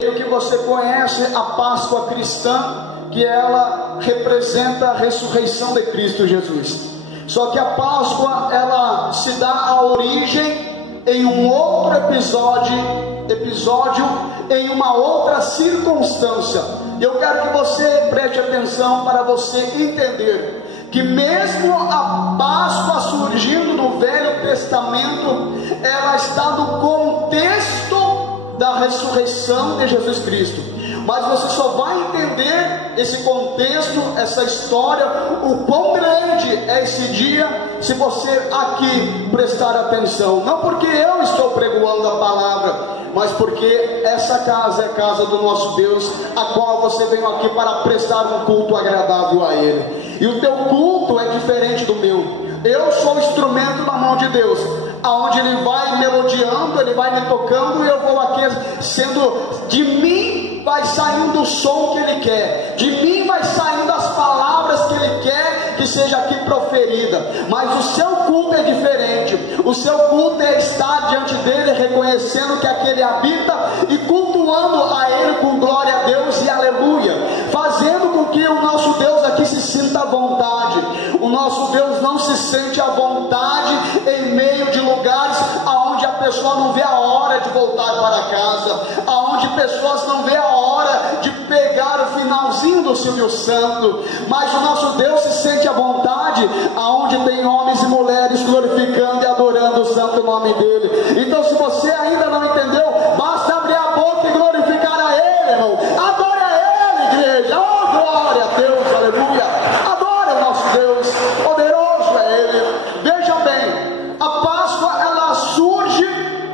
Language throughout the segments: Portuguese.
Que você conhece a Páscoa cristã, que ela representa a ressurreição de Cristo Jesus. Só que a Páscoa, ela se dá a origem em um outro episódio, em uma outra circunstância. Eu quero que você preste atenção para você entender que mesmo a Páscoa surgindo no Velho Testamento, ela está no contexto da ressurreição de Jesus Cristo. Mas você só vai entender esse contexto, essa história, o quão grande é esse dia, se você aqui prestar atenção. Não porque eu estou pregoando a palavra, mas porque essa casa é a casa do nosso Deus, a qual você veio aqui para prestar um culto agradável a Ele. E o teu culto é diferente do meu. Eu sou o instrumento na mão de Deus, aonde Ele vai melodiando, Ele vai me tocando, e eu vou aqui sendo, de mim vai saindo o som que Ele quer, de mim vai saindo as palavras que Ele quer que seja aqui proferida. Mas o seu culto é diferente. O seu culto é estar diante dEle, reconhecendo que aqui Ele habita e cultuando a Ele com glória a Deus e aleluia, fazendo com que o nosso Deus aqui se sinta à vontade. O nosso Deus não se sente à vontade em meio de lugares aonde a pessoa não vê a hora de voltar para casa, aonde pessoas não vê a hora de pegar o finalzinho do Silvio Santo. Mas o nosso Deus se sente à vontade aonde tem homens e mulheres glorificando e adorando o santo nome dele. Então, se você ainda não entendeu, basta abrir a boca e glorificar a Ele, irmão. Adore a Ele, igreja. Oh, glória a Deus, aleluia. Adore o nosso Deus, poderoso é Ele. Veja bem, a Páscoa, ela surge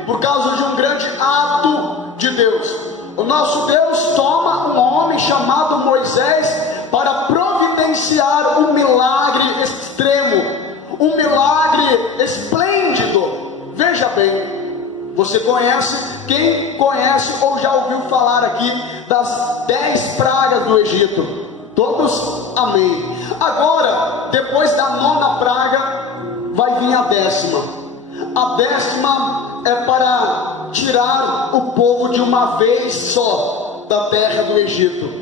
por causa de um grande ato de Deus. O nosso Deus toma um homem chamado Moisés para providenciar um milagre extremo, um milagre esplêndido. Veja bem, você conhece, quem conhece ou já ouviu falar aqui das 10 pragas do Egito? Todos? Amém. Agora, depois da 9ª praga, vai vir a 10ª. A 10ª é para tirar o povo de uma vez só da terra do Egito.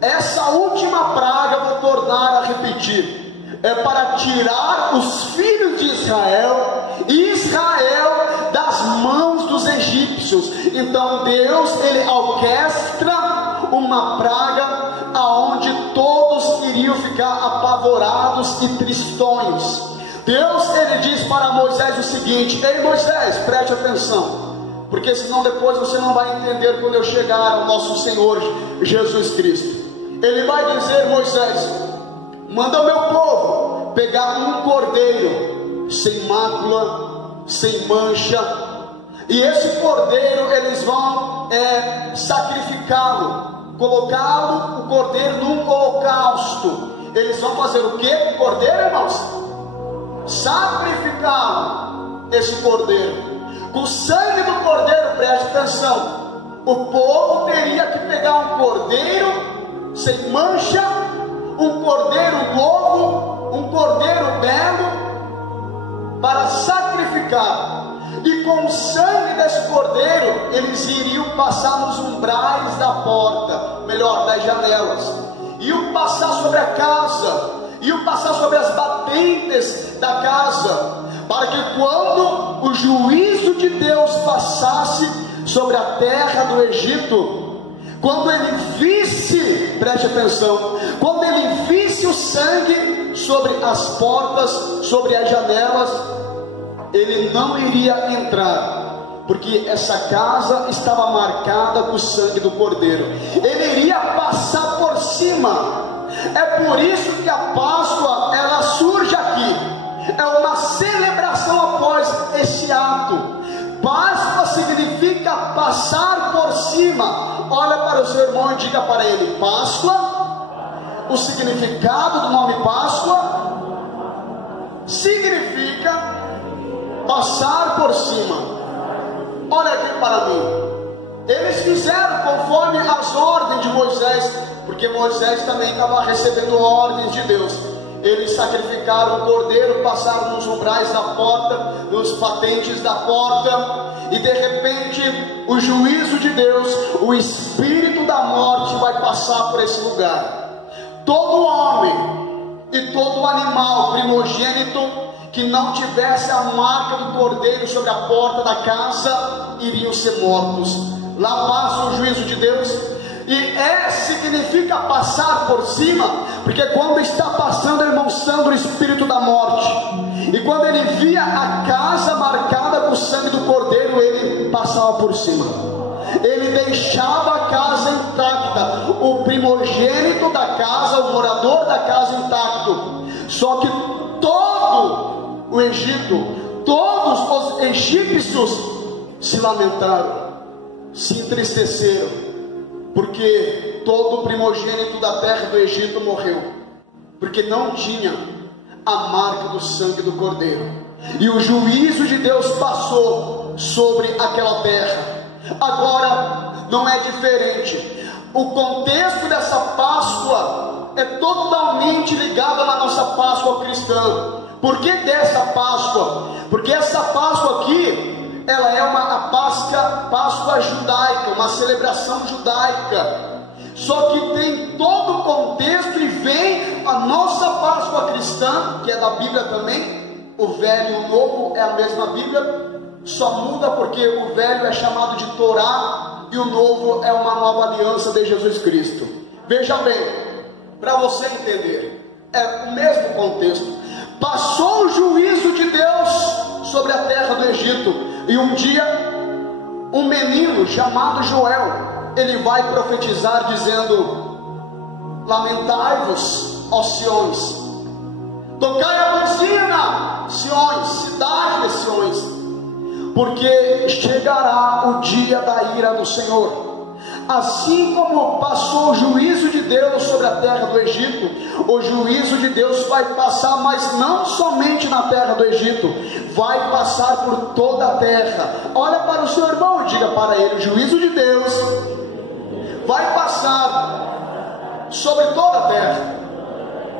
Essa última praga, vou tornar a repetir, é para tirar os filhos de Israel das mãos dos egípcios. Então Deus, Ele orquestra uma praga aonde todos iriam ficar apavorados e tristonhos. Deus, Ele diz para Moisés o seguinte: ei Moisés, preste atenção, porque senão depois você não vai entender quando eu chegar ao nosso Senhor Jesus Cristo. Ele vai dizer: Moisés, manda o meu povo pegar um cordeiro sem mácula, sem mancha, e esse cordeiro eles vão sacrificá-lo, colocá-lo, o cordeiro, num holocausto. Eles vão fazer o que com o cordeiro, irmãos? Sacrificá-lo, esse cordeiro. Com o sangue do cordeiro, preste atenção, o povo teria que pegar um cordeiro sem mancha, um cordeiro novo, um cordeiro belo, para sacrificar. E com o sangue desse cordeiro, eles iriam passar nos umbrais da porta, melhor, das janelas, iam passar sobre a casa, iam passar sobre as batentes da casa, para que quando o juízo de Deus passasse sobre a terra do Egito, quando ele visse, preste atenção, quando ele visse o sangue sobre as portas, sobre as janelas, ele não iria entrar, porque essa casa estava marcada com o sangue do cordeiro. Ele iria passar por cima. É por isso que a Páscoa, ela surge aqui, é uma celebração após esse ato. Páscoa significa passar por cima. Olha para o seu irmão e diga para ele: Páscoa, o significado do nome Páscoa significa passar por cima. Olha aqui para mim. Eles fizeram conforme as ordens de Moisés, porque Moisés também estava recebendo ordens de Deus. eles sacrificaram o cordeiro, passaram nos umbrais da porta, nos batentes da porta, e de repente o juízo de Deus, o espírito da morte vai passar por esse lugar. Todo homem e todo animal primogênito que não tivesse a marca do cordeiro sobre a porta da casa iriam ser mortos. Lá passa o juízo de Deus. E significa passar por cima, porque quando está passando, irmão Sandro, o espírito da morte, e quando ele via a casa marcada com o sangue do cordeiro, ele passava por cima, ele deixava a casa intacta, o primogênito da casa, o morador da casa intacto. Só que todo o Egito, todos os egípcios se lamentaram, se entristeceram, porque todo o primogênito da terra do Egito morreu, porque não tinha a marca do sangue do cordeiro, e o juízo de Deus passou sobre aquela terra. Agora não é diferente. O contexto dessa Páscoa é totalmente ligado na nossa Páscoa cristã. Por que dessa Páscoa? Porque essa Páscoa aqui, ela é uma Páscoa judaica, uma celebração judaica, só que tem todo o contexto, e vem a nossa Páscoa cristã, que é da Bíblia também. O velho e o novo é a mesma Bíblia, só muda porque o velho é chamado de Torá e o novo é uma nova aliança de Jesus Cristo. Veja bem, para você entender, é o mesmo contexto. Passou o juízo de Deus sobre a terra do Egito, e um dia um menino chamado Joel, ele vai profetizar dizendo: lamentai-vos, ó Siões, tocai a buzina, Siões, cidade de Siões, porque chegará o dia da ira do Senhor. Assim como passou o juízo de Deus sobre a terra do Egito, o juízo de Deus vai passar, mas não somente na terra do Egito, vai passar por toda a terra. Olha para o seu irmão e diga para ele: o juízo de Deus vai passar sobre toda a terra.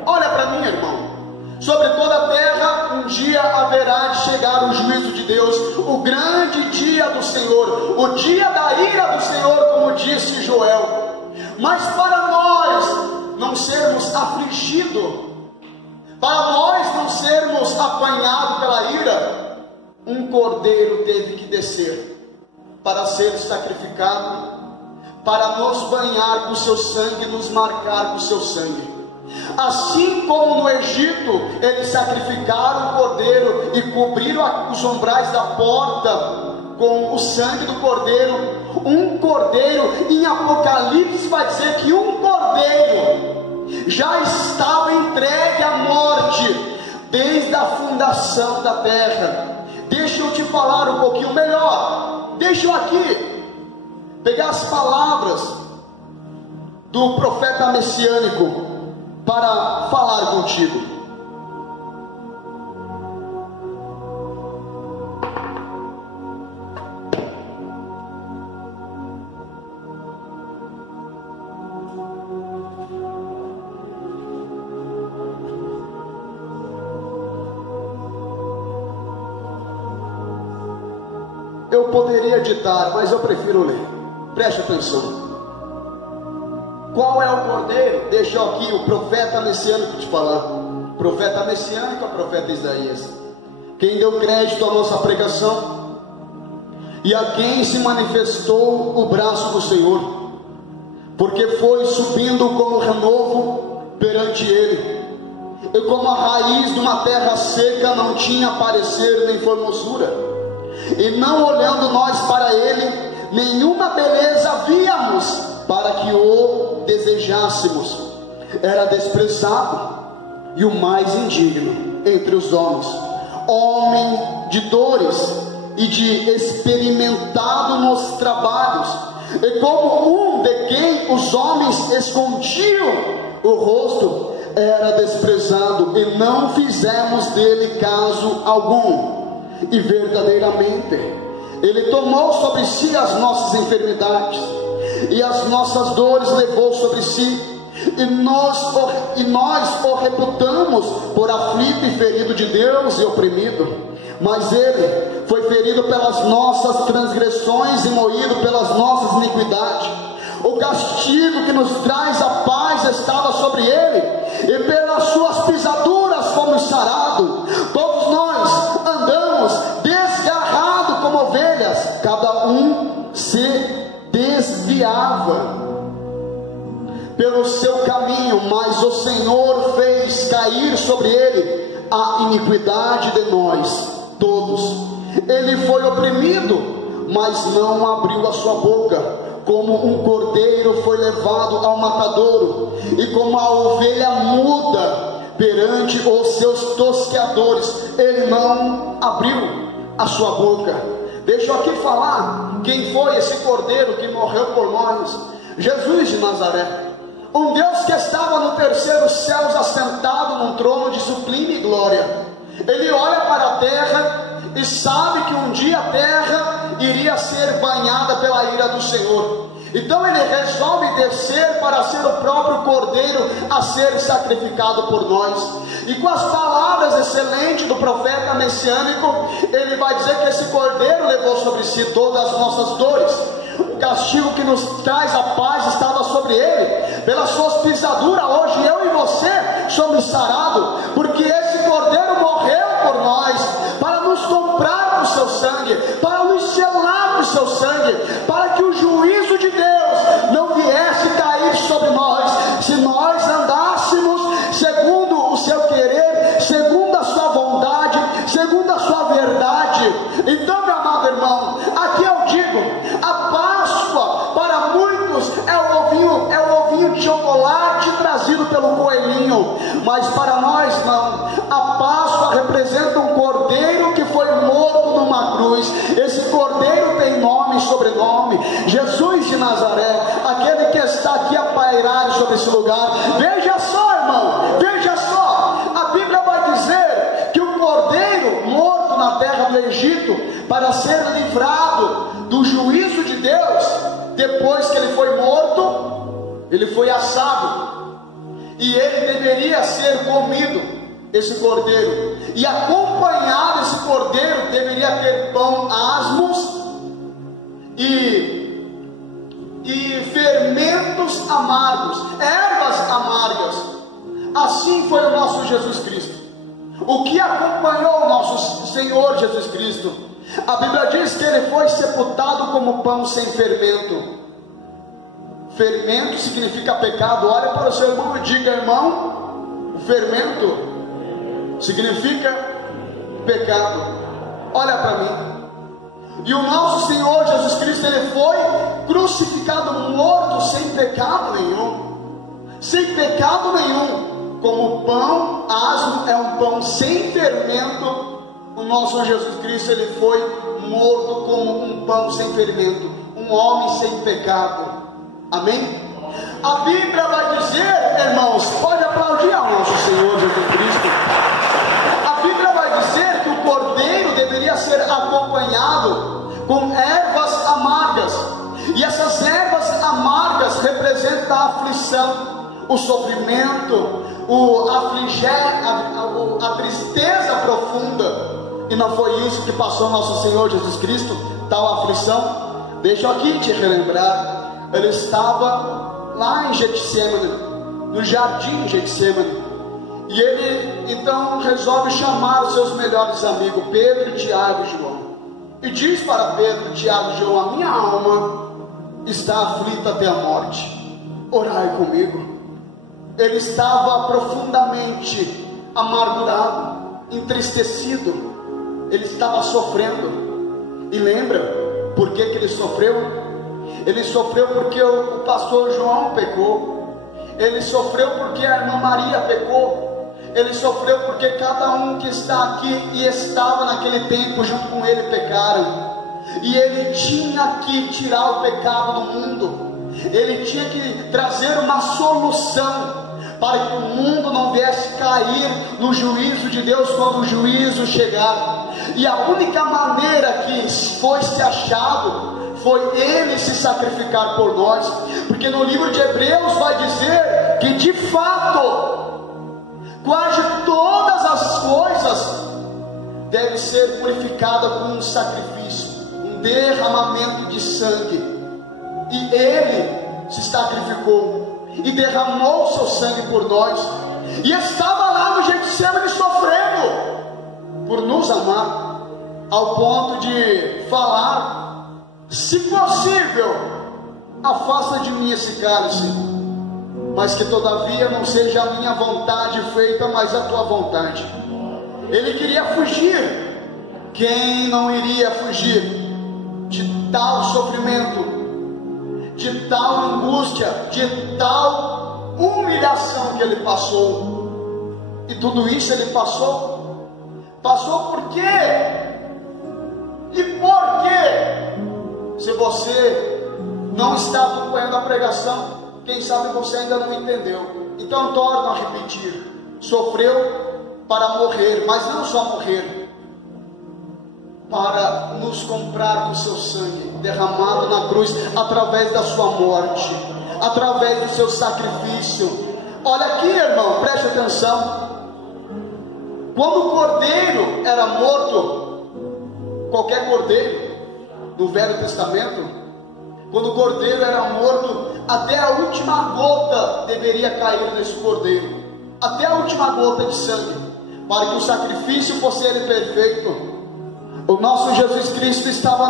Olha para mim, irmão, sobre toda a terra um dia haverá de chegar o juízo de Deus, o grande dia do Senhor, o dia da ira do Senhor, como disse Joel. Mas para nós não sermos afligidos, para nós não sermos apanhados pela ira, um cordeiro teve que descer para ser sacrificado, para nos banhar com seu sangue, nos marcar com seu sangue. Assim como no Egito eles sacrificaram o cordeiro e cobriram os umbrais da porta com o sangue do cordeiro, um cordeiro, em Apocalipse vai dizer que um cordeiro já estava entregue à morte desde a fundação da terra. Deixa eu te falar um pouquinho melhor, deixa eu aqui pegar as palavras do profeta messiânico para falar contigo. Eu poderia ditar, mas eu prefiro ler. Preste atenção. Qual é o cordeiro? Deixa aqui o profeta messiânico te falar. Profeta messiânico é o profeta Isaías, quem deu crédito à nossa pregação e a quem se manifestou o braço do Senhor, porque foi subindo como renovo perante ele, e como a raiz de uma terra seca não tinha parecer nem formosura, e não olhando nós para ele, nenhuma beleza víamos para que o desejássemos. Era desprezado e o mais indigno entre os homens, homem de dores e de experimentado nos trabalhos, e como um de quem os homens escondiam o rosto, era desprezado, e não fizemos dele caso algum. E verdadeiramente ele tomou sobre si as nossas enfermidades, e as nossas dores levou sobre si, e nós o reputamos por aflito e ferido de Deus e oprimido. Mas ele foi ferido pelas nossas transgressões e moído pelas nossas iniquidades. O castigo que nos traz a paz estava sobre ele, e pelas suas pisaduras fomos sarados. Todos nós andamos desgarrados como ovelhas, cada um se desviava pelo seu caminho, mas o Senhor fez cair sobre ele a iniquidade de nós todos. Ele foi oprimido, mas não abriu a sua boca. Como um cordeiro foi levado ao matadouro, e como a ovelha muda perante os seus tosqueadores, ele não abriu a sua boca. Deixa eu aqui falar quem foi esse cordeiro que morreu por nós. Jesus de Nazaré, um Deus que estava no terceiro céu, assentado num trono de sublime glória. Ele olha para a terra e sabe que um dia a terra iria ser banhada pela ira do Senhor. Então ele resolve descer para ser o próprio cordeiro a ser sacrificado por nós. E com as palavras excelentes do profeta messiânico, ele vai dizer que esse cordeiro levou sobre si todas as nossas dores. O castigo que nos traz a paz estava sobre ele. Pelas suas pisaduras, hoje eu e você somos sarados, porque esse cordeiro morreu por nós, para nos comprar com o seu sangue, para nos selar com o seu sangue, para que o juízo de Deus não viesse cair sobre nós, se nós andássemos segundo o seu querer, segundo a sua vontade, segundo a sua verdade. Então, meu amado irmão, aqui eu digo, a Páscoa para muitos é o ovinho de chocolate trazido pelo coelhinho, mas para nós não. A Páscoa representa um cordeiro que foi morto numa cruz. Esse cordeiro tem nome e sobrenome, Jesus de Nazaré, aquele que está aqui a pairar sobre esse lugar. Veja só, irmão, veja só, a Bíblia vai dizer que o cordeiro morto na terra do Egito, para ser livrado do juízo de Deus, depois que ele foi morto, ele foi assado, e ele deveria ser comido, esse cordeiro, e acompanhado esse cordeiro deveria ter pão asmos e fermentos amargos, ervas amargas. Assim foi o nosso Jesus Cristo. O que acompanhou o nosso Senhor Jesus Cristo? A Bíblia diz que ele foi sepultado como pão sem fermento. Fermento significa pecado. Olha para o seu irmão e diga: irmão, o fermento significa pecado. Olha para mim. E o nosso Senhor Jesus Cristo, ele foi crucificado, morto, sem pecado nenhum. Sem pecado nenhum. Como o pão asmo é um pão sem fermento, o nosso Jesus Cristo, ele foi morto como um pão sem fermento, um homem sem pecado. Amém? A Bíblia vai dizer, irmãos, pode aplaudir ao nosso Senhor Jesus Cristo. A Bíblia vai dizer que o cordeiro deveria ser acompanhado com ervas amargas, e essas ervas amargas representam a aflição, o sofrimento, a tristeza profunda. E não foi isso que passou nosso Senhor Jesus Cristo, tal aflição? Deixa eu aqui te relembrar. Ele estava lá em Getsêmani, no jardim de Getsêmani, e ele então resolve chamar os seus melhores amigos, Pedro, Tiago e João, e diz para Pedro, Tiago e João: a minha alma está aflita até a morte, orai comigo. Ele estava profundamente amargurado, entristecido, ele estava sofrendo. E lembra por que ele sofreu? Ele sofreu porque o pastor João pecou, ele sofreu porque a irmã Maria pecou, ele sofreu porque cada um que está aqui e estava naquele tempo junto com ele pecaram, e ele tinha que tirar o pecado do mundo, ele tinha que trazer uma solução para que o mundo não viesse cair no juízo de Deus quando o juízo chegar. E a única maneira que foi se achado foi ele se sacrificar por nós, porque no livro de Hebreus vai dizer que de fato quase todas as coisas devem ser purificadas com um sacrifício, um derramamento de sangue. E Ele se sacrificou e derramou o seu sangue por nós, e estava lá no Getsemane sofrendo por nos amar, ao ponto de falar: se possível, afasta de mim esse cálice, mas que todavia não seja a minha vontade feita, mas a tua vontade. Ele queria fugir. Quem não iria fugir de tal sofrimento, de tal angústia, de tal humilhação que ele passou? E tudo isso ele passou por quê? E por quê? Se você não está acompanhando a pregação, quem sabe você ainda não entendeu. Então torno a repetir: sofreu para morrer, mas não só morrer, para nos comprar com seu sangue derramado na cruz, através da sua morte, através do seu sacrifício. Olha aqui, irmão, preste atenção. Quando o cordeiro era morto, qualquer cordeiro do Velho Testamento, quando o cordeiro era morto, até a última gota deveria cair nesse cordeiro, até a última gota de sangue, para que o sacrifício fosse ele perfeito. O nosso Jesus Cristo estava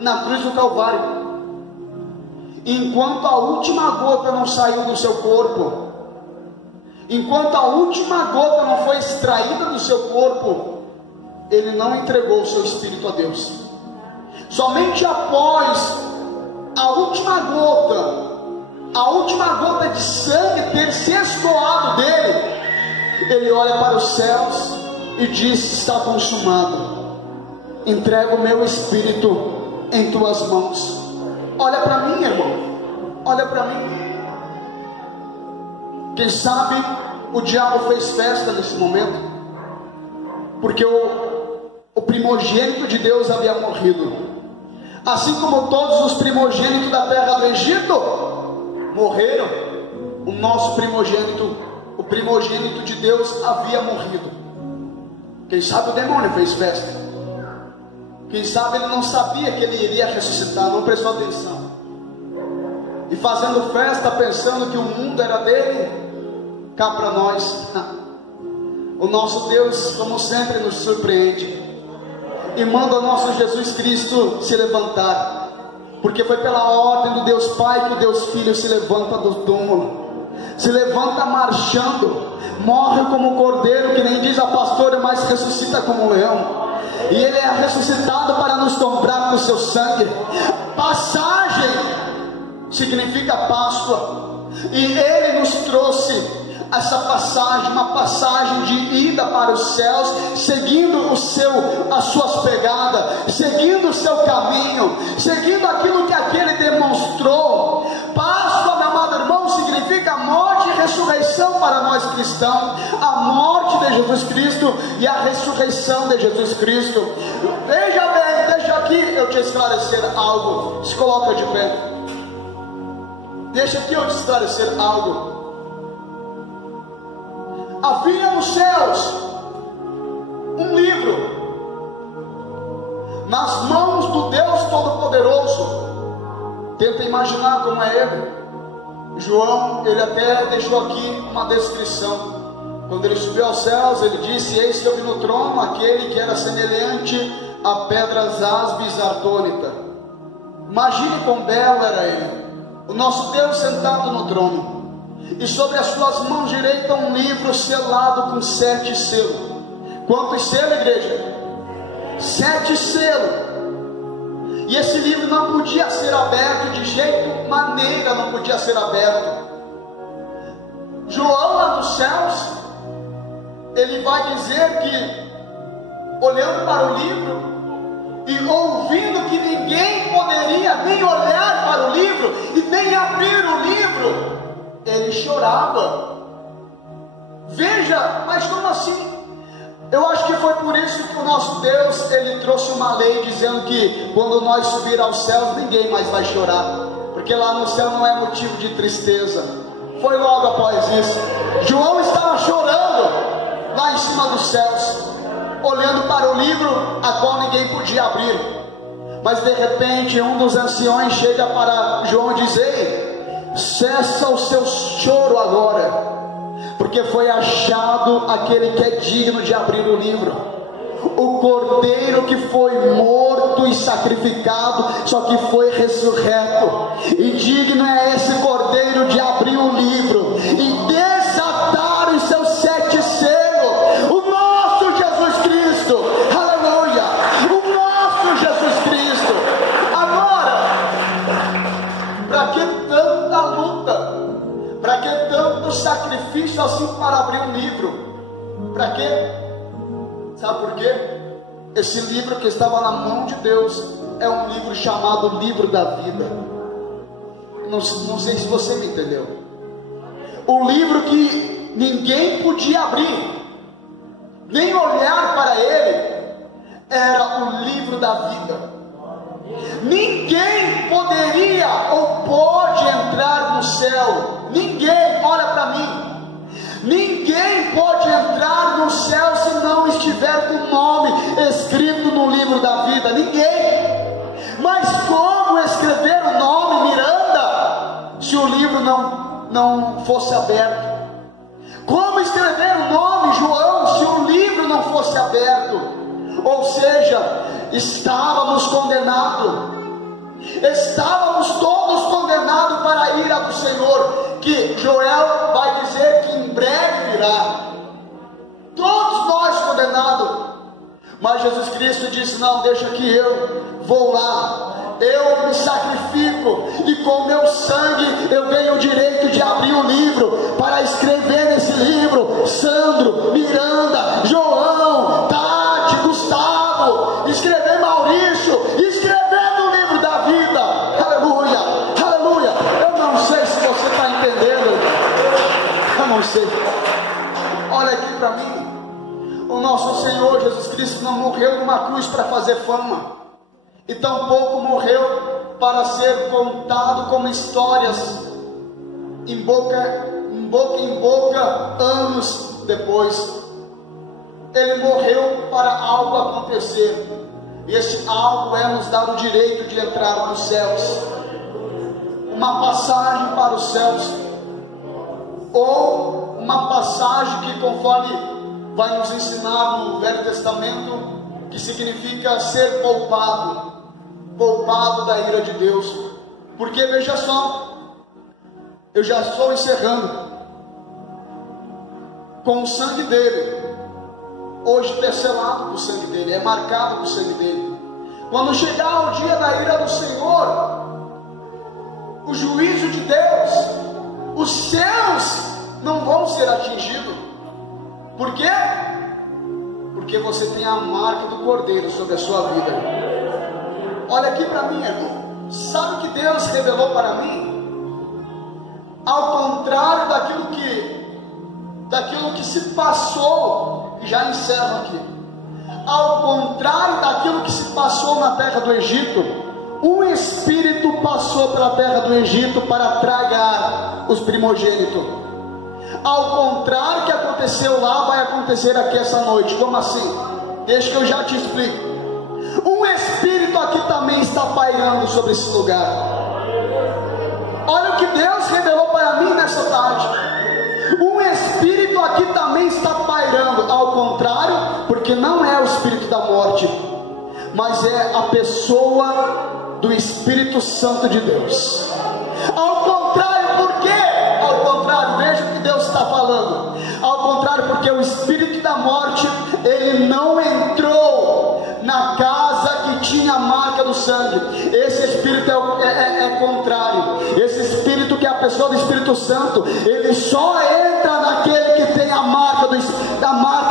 na cruz do Calvário. Enquanto a última gota não saiu do seu corpo, enquanto a última gota não foi extraída do seu corpo, ele não entregou o seu espírito a Deus. Somente após a última gota de sangue ter se escoado dele, ele olha para os céus e diz: está consumado. Entrego o meu espírito em tuas mãos. Olha para mim, irmão, olha para mim. Quem sabe o diabo fez festa nesse momento, porque o primogênito de Deus havia morrido. Assim como todos os primogênitos da terra do Egito morreram, o nosso primogênito, o primogênito de Deus, havia morrido. Quem sabe o demônio fez festa. Quem sabe ele não sabia que ele iria ressuscitar, não prestou atenção, e fazendo festa, pensando que o mundo era dele. Cá para nós, o nosso Deus, como sempre, nos surpreende e manda o nosso Jesus Cristo se levantar, porque foi pela ordem do Deus Pai que o Deus Filho se levanta do túmulo, se levanta marchando, morre como cordeiro, que nem diz a pastora, mas ressuscita como leão. E ele é ressuscitado para nos comprar com o seu sangue. Passagem significa Páscoa, e ele nos trouxe essa passagem, uma passagem de ida para os céus, seguindo as suas pegadas, seguindo o seu caminho, seguindo aquilo que aquele demonstrou. Páscoa, meu amado irmão, significa morte e ressurreição para nós cristãos. A morte de Jesus Cristo e a ressurreição de Jesus Cristo. Veja bem, deixa aqui eu te esclarecer algo. Se coloca de pé. Deixa aqui eu te esclarecer algo. Havia nos céus um livro nas mãos do Deus Todo-Poderoso. Tenta imaginar como é ele. João, ele até deixou aqui uma descrição. Quando ele subiu aos céus, ele disse: eis que eu vi no trono aquele que era semelhante a pedras áspis ardônita. Imagine quão belo era ele, o nosso Deus sentado no trono, e sobre as suas mãos direitas um livro selado com 7 selos. Quantos selos, igreja? 7 selos. E esse livro não podia ser aberto de jeito maneira, não podia ser aberto. João lá nos céus, ele vai dizer que, olhando para o livro e ouvindo que ninguém poderia nem olhar para o livro e nem abrir o livro, ele chorava. Veja, mas como assim? Eu acho que foi por isso que o nosso Deus, ele trouxe uma lei dizendo que quando nós subir aos céus, ninguém mais vai chorar, porque lá no céu não é motivo de tristeza. Foi logo após isso. João estava chorando lá em cima dos céus, olhando para o livro a qual ninguém podia abrir. Mas de repente um dos anciões chega para João e diz: ei, cessa o seu choro agora, porque foi achado aquele que é digno de abrir o livro, o cordeiro que foi morto e sacrificado, só que foi ressurreto. E digno é esse cordeiro de abrir o livro e desatar os seus 7 selos. O nosso Jesus Cristo, aleluia, o nosso Jesus Cristo. Agora, para que tanta luta? Para que tanto sacrifício assim para abrir um livro? Para quê? Sabe por quê? Esse livro que estava na mão de Deus é um livro chamado Livro da Vida. Não sei se você me entendeu. O livro que ninguém podia abrir, nem olhar para ele, era o livro da vida. Ninguém poderia ou pode entrar no céu. Ninguém, olha para mim. Ninguém pode entrar no céu se não estiver com o nome escrito no livro da vida. Ninguém. Mas como escrever o nome Miranda se o livro não fosse aberto? Como escrever o nome João se o livro não fosse aberto? Ou seja, estávamos condenados. Estávamos todos condenados para a ira do Senhor, que Joel vai dizer que em breve virá. Todos nós condenados. Mas Jesus Cristo disse: não, deixa que eu vou lá, eu me sacrifico, e com meu sangue eu ganho o direito de abrir o livro, para escrever nesse livro Sandro, Miranda, João, Tati, Gustavo, escrever Maurício, escrever no livro da vida. Aleluia, aleluia. Eu não sei se você está entendendo, eu não sei. Olha aqui para mim. O nosso Senhor Jesus Cristo não morreu numa cruz para fazer fama, e tampouco morreu para ser contado como histórias em boca em boca anos depois. Ele morreu para algo acontecer, e esse algo é nos dar o direito de entrar nos céus, uma passagem para os céus, ou uma passagem que, conforme vai nos ensinar no Velho Testamento, que significa ser poupado da ira de Deus. Porque veja só, eu já estou encerrando. Com o sangue dele, hoje é selado com o sangue dele, é marcado com o sangue dele. Quando chegar o dia da ira do Senhor, o juízo de Deus, os céus não vão ser atingidos. Por quê? Porque você tem a marca do Cordeiro sobre a sua vida. Olha aqui para mim, irmão. Sabe o que Deus revelou para mim? Ao contrário daquilo que se passou, já encerro aqui. Ao contrário daquilo que se passou na terra do Egito, um espírito passou pela terra do Egito para tragar os primogênitos. Ao contrário que aconteceu lá, vai acontecer aqui essa noite. Como assim? Deixa que eu já te explico. Um espírito aqui também está pairando sobre esse lugar. Olha o que Deus revelou para mim nessa tarde. Um espírito aqui também está pairando. Ao contrário, porque não é o espírito da morte, mas é a pessoa do Espírito Santo de Deus. Ao contrário, por quê? Ao contrário, veja o que Deus está falando. Ao contrário, porque o espírito da morte, ele não entrou na casa que tinha a marca do sangue. Esse espírito é contrário. Esse espírito, que é a pessoa do Espírito Santo, ele só entra naquele que tem a marca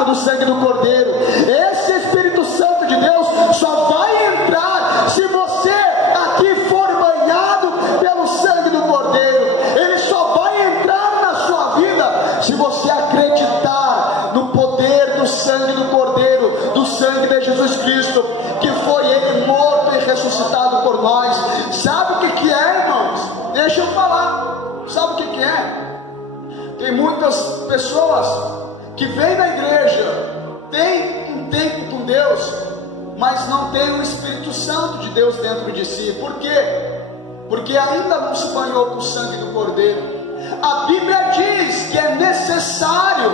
do sangue do Cordeiro. Esse Espírito Santo de Deus só vai entrar se você aqui for banhado pelo sangue do Cordeiro. Ele só vai entrar na sua vida se você acreditar no poder do sangue do Cordeiro, do sangue de Jesus Cristo, que foi ele morto e ressuscitado por nós. Sabe o que é, irmãos? Deixa eu falar. Sabe o que é? Tem muitas pessoas que vêm na igreja, têm um tempo com Deus, mas não tem o Espírito Santo de Deus dentro de si. Por quê? Porque ainda não se banhou com o sangue do Cordeiro. A Bíblia diz que é necessário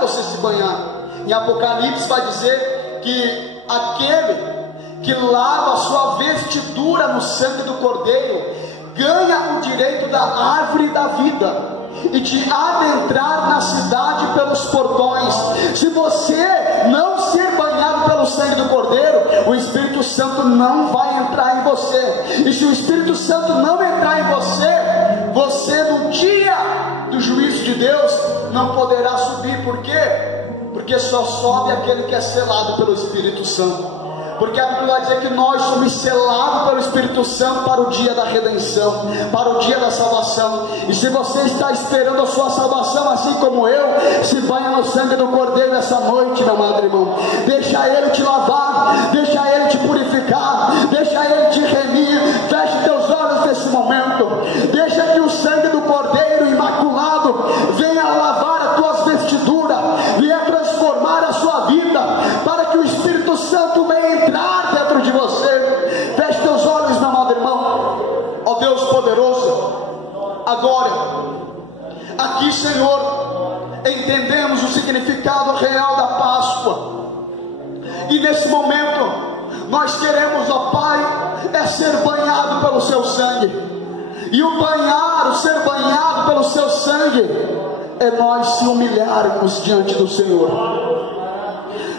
você se banhar. Em Apocalipse vai dizer que aquele que lava a sua vestidura no sangue do Cordeiro ganha o direito da árvore da vida e de adentrar na cidade pelos portões. Se você não ser banhado pelo sangue do Cordeiro, o Espírito Santo não vai entrar em você. E se o Espírito Santo não entrar em você, você no dia do juízo de Deus não poderá subir. Por quê? Porque só sobe aquele que é selado pelo Espírito Santo. Porque a Bíblia vai dizer que nós somos selados pelo Espírito Santo para o dia da redenção, para o dia da salvação. E se você está esperando a sua salvação, assim como eu, se banha no sangue do Cordeiro nessa noite, meu amado irmão. Deixa Ele te lavar, deixa Ele te purificar, deixa Ele te remir. Feche teus olhos nesse momento. Deixa que o sangue do Cordeiro imaculado venha lavar as tuas vestiduras, venha transformar a sua vida, para que o Espírito Santo venha entrar dentro de você. Feche teus olhos, meu amado irmão. Ó Deus poderoso, agora aqui, Senhor, entendemos o significado real da Páscoa, e nesse momento nós queremos, ó Pai, ser banhado pelo seu sangue. E o ser banhado pelo seu sangue, é nós se humilharmos diante do Senhor.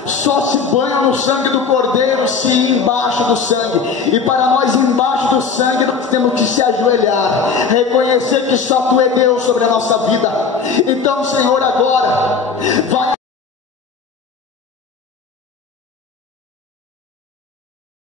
Só se banha no sangue do Cordeiro se ir embaixo do sangue. E para nós embaixo do sangue, nós temos que se ajoelhar, reconhecer que só Tu é Deus sobre a nossa vida. Então, Senhor, agora vai